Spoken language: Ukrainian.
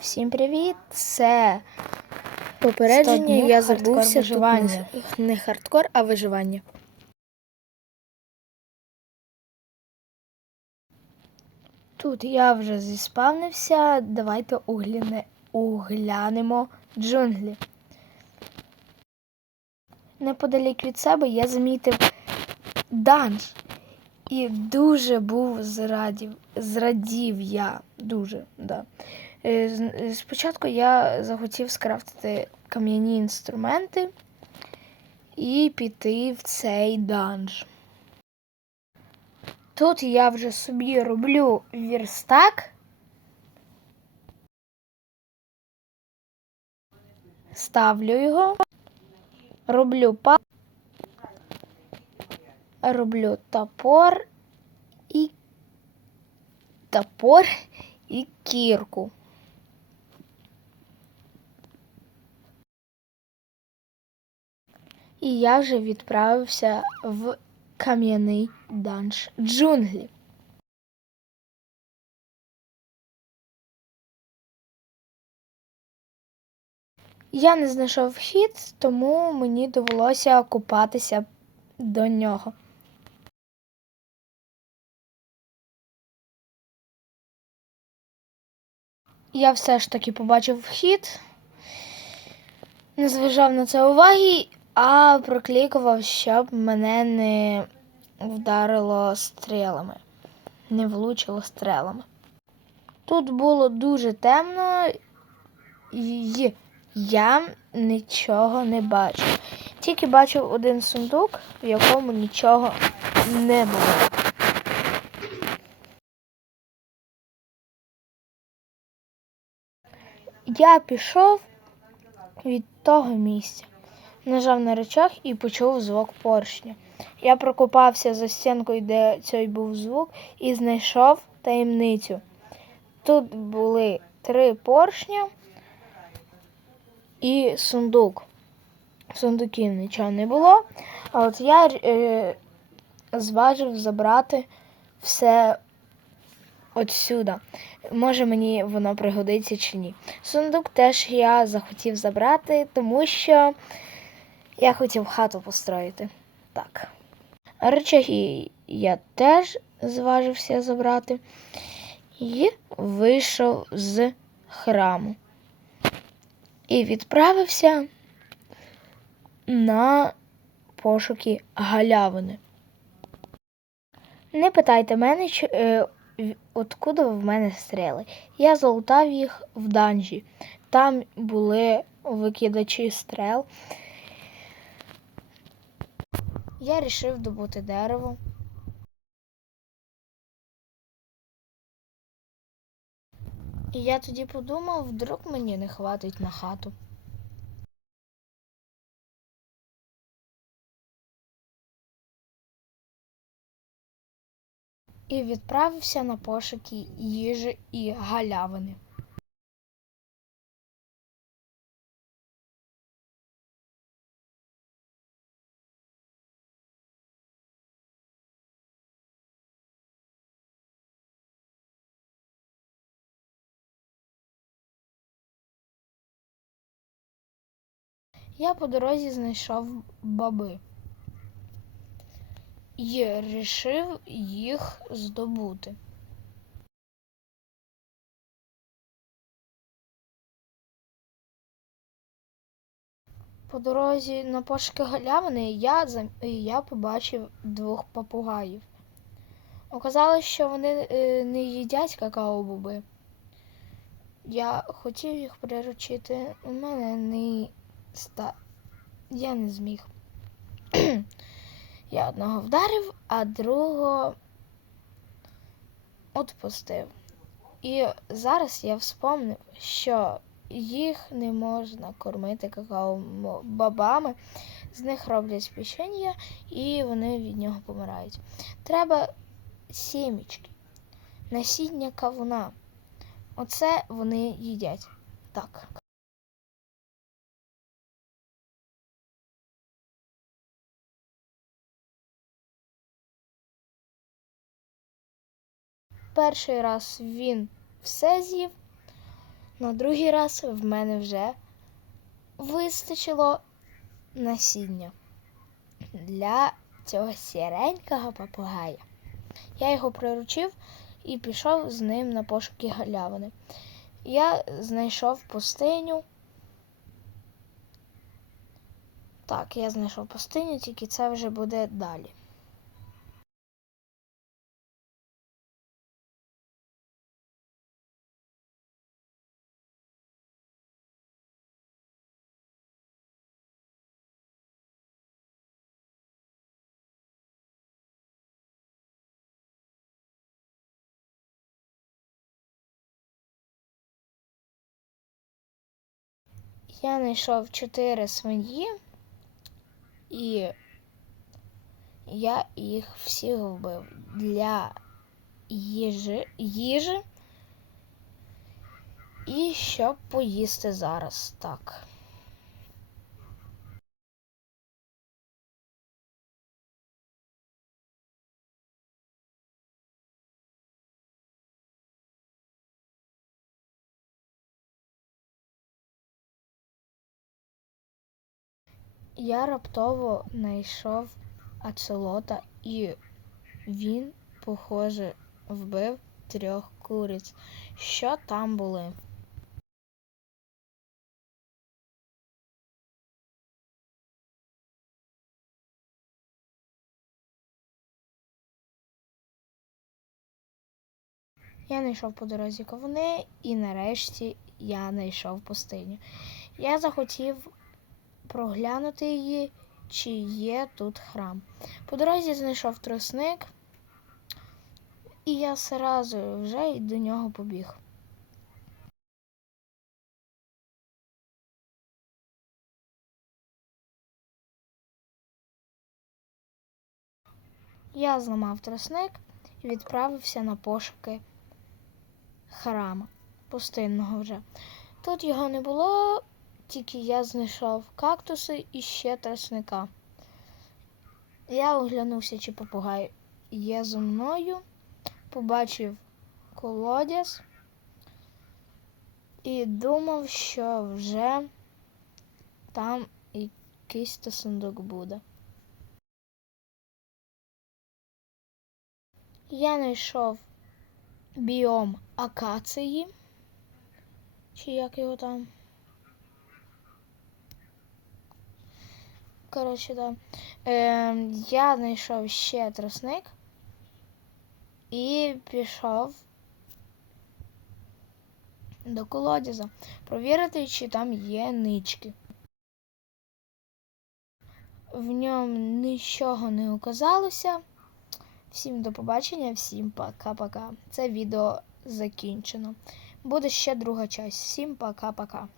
Всім привіт! Це Попередження, я забувся виживання. не, не хардкор, а виживання. Тут я вже зіспавнився. Давайте угляне, углянемо джунглі. Неподалік від себе я замітив данж. І дуже був зрадів. Зрадів я. Дуже, да. Е, Спочатку я захотів скрафтити кам'яні інструменти і піти в цей данж. Тут я вже собі роблю вірстак. Ставлю його, роблю па, роблю топор і топор і кірку. І я вже відправився в кам'яний данж джунглі. Я не знайшов вхід, тому мені довелося купатися до нього. Я все ж таки побачив вхід, не зважав на це уваги, а проклікував, щоб мене не вдарило стрілами, не влучило стрелами. Тут було дуже темно, і я нічого не бачив. Тільки бачив один сундук, в якому нічого не було. Я пішов від того місця, нажав на речах і почув звук поршня. Я прокопався за стінкою, де цей був звук, і знайшов таємницю. Тут були три поршня і сундук. Сундуків нічого не було. А от я е, зважив забрати все отсюди. Може мені воно пригодиться чи ні. Сундук теж я захотів забрати, тому що я хотів хату построїти. Так. Речаги я теж зважився забрати і вийшов з храму. І відправився на пошуки галявини. Не питайте мене, чи, е, откуда в мене стріли. Я залутав їх в данжі. Там були викидачі стрел. Я вирішив добути дерево. І я тоді подумав, вдруг мені не хватить на хату. І відправився на пошуки їжі і галявини. Я по дорозі знайшов баби і вирішив їх здобути. По дорозі на пошуки галявини я, я побачив двох попугаїв. Оказалось, що вони е, не їдять какао-боби. Я хотів їх приручити, у мене не ста. Я не зміг. Я одного вдарив, а другого отпустив. І зараз я вспомнив, що їх не можна кормити какао-бабами, з них роблять печення і вони від нього помирають. Треба сімічки, насіння кавуна. Оце вони їдять. Так. Перший раз він все з'їв, На другий раз в мене вже вистачило насіння для цього сіренького попугая. Я його приручив і пішов з ним на пошуки галявини. Я знайшов пустиню. Так, я знайшов пустиню, тільки це вже буде далі. Я знайшов чотири свині, і я їх всіх вбив для їжі, їжі і щоб поїсти зараз. Так. Я раптово знайшов ацелота, і він, похоже, вбив трьох куриць, що там були. Я знайшов по дорозі ковни, і нарешті я знайшов пустиню. Я захотів проглянути її, чи є тут храм. По дорозі знайшов тросник, і я зразу вже до нього побіг. Я зламав тросник і відправився на пошуки храма пустинного вже. Тут його не було, тільки я знайшов кактуси і ще тростника. Я оглянувся, чи попугай є зо мною, побачив колодязь і думав, що вже там якийсь то сундук буде. Я знайшов біом акації, чи як його там. Коротше, да. Е, я знайшов ще тросник і пішов до колодяза провірити, чи там є нички. В ньому нічого не оказалося. Всім до побачення, всім пока-пока. Це відео закінчено. Буде ще друга часть. Всім пока-пока.